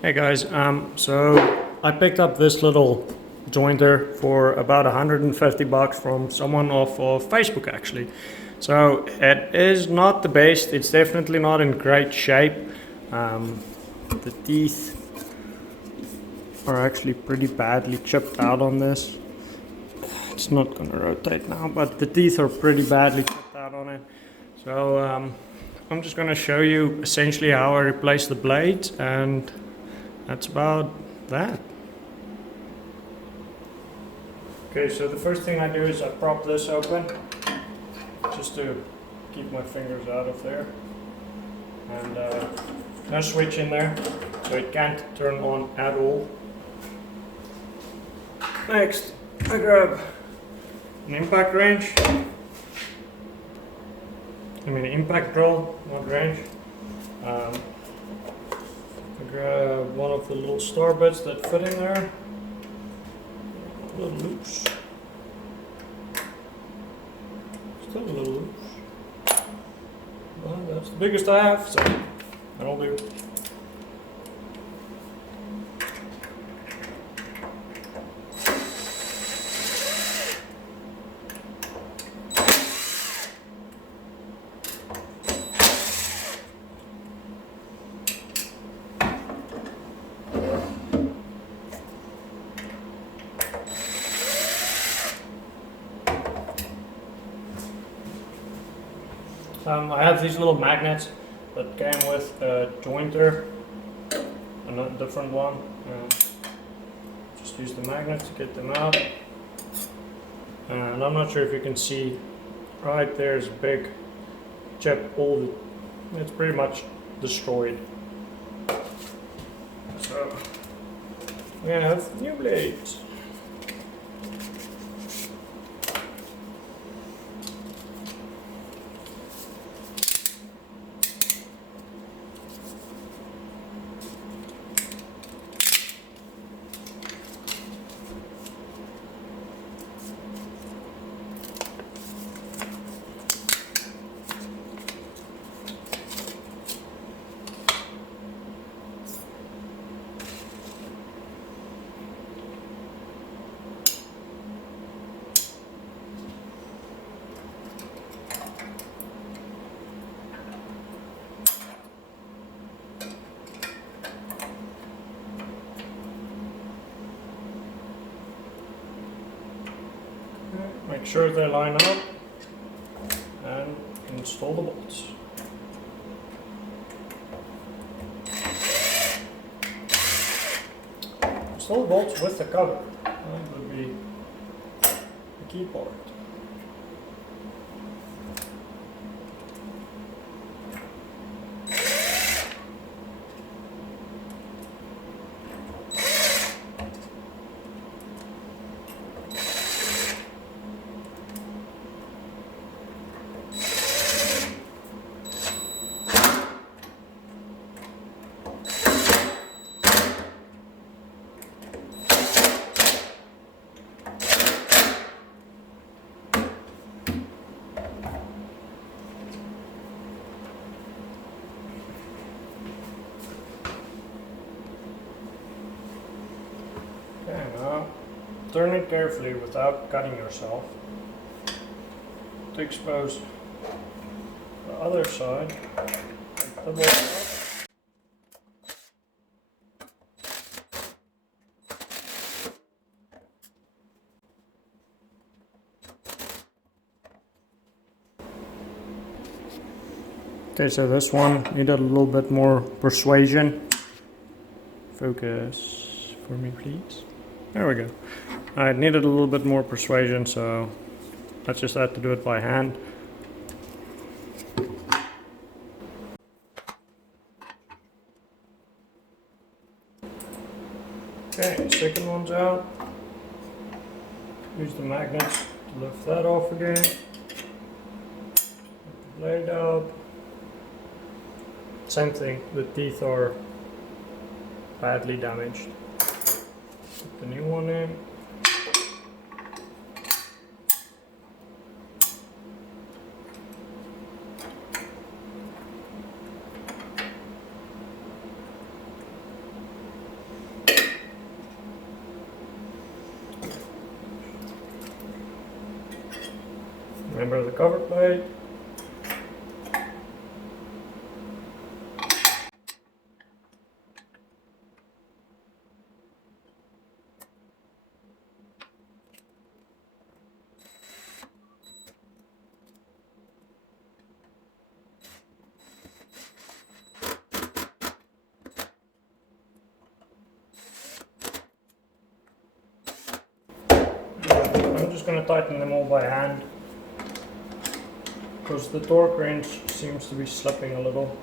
Hey guys, so I picked up this little jointer for about 150 bucks from someone off of Facebook actually. So it is not the best, it's definitely not in great shape. The teeth are actually pretty badly chipped out on this. It's not gonna rotate now, but the teeth are pretty badly chipped out on it. So I'm just gonna show you essentially how I replace the blades, and that's about that. Okay, so the first thing I do is I prop this open just to keep my fingers out of there, and no switch in there, so it can't turn on at all. Next, I grab an impact wrench. Impact drill, not wrench. I grab one of the little star bits that fit in there. A little loose. Still a little loose. Well, that's the biggest I have, so that'll do. I have these little magnets that came with a jointer, a different one. Just use the magnets to get them out. And I'm not sure if you can see, right there's a big chip. It's pretty much destroyed. So we have new blades. Make sure they line up and install the bolts. Install the bolts with the cover. That would be the key part. Okay, now turn it carefully without cutting yourself to expose the other side. Take the bolt out. Okay, so this one needed a little bit more persuasion. Focus for me, please. There we go. I needed a little bit more persuasion, so I just had to do it by hand. Okay, second one's out. Use the magnets to lift that off again. Lift the blade up. Same thing, the teeth are badly damaged. Put the new one in. Remember the cover plate. I'm just going to tighten them all by hand because the torque wrench seems to be slipping a little.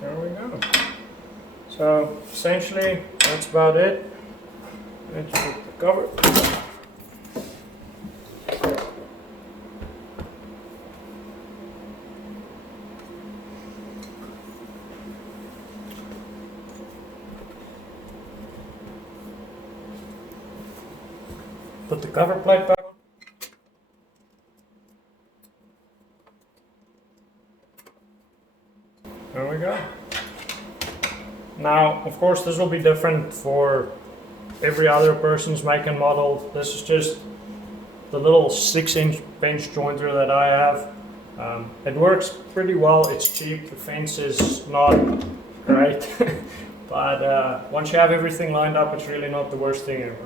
There we go. So essentially that's about it. Let's put the cover. Put the cover plate back on. There we go. Now, of course, this will be different for every other person's make and model. This is just the little 6-inch bench jointer that I have. It works pretty well. It's cheap. The fence is not great, but once you have everything lined up, it's really not the worst thing ever.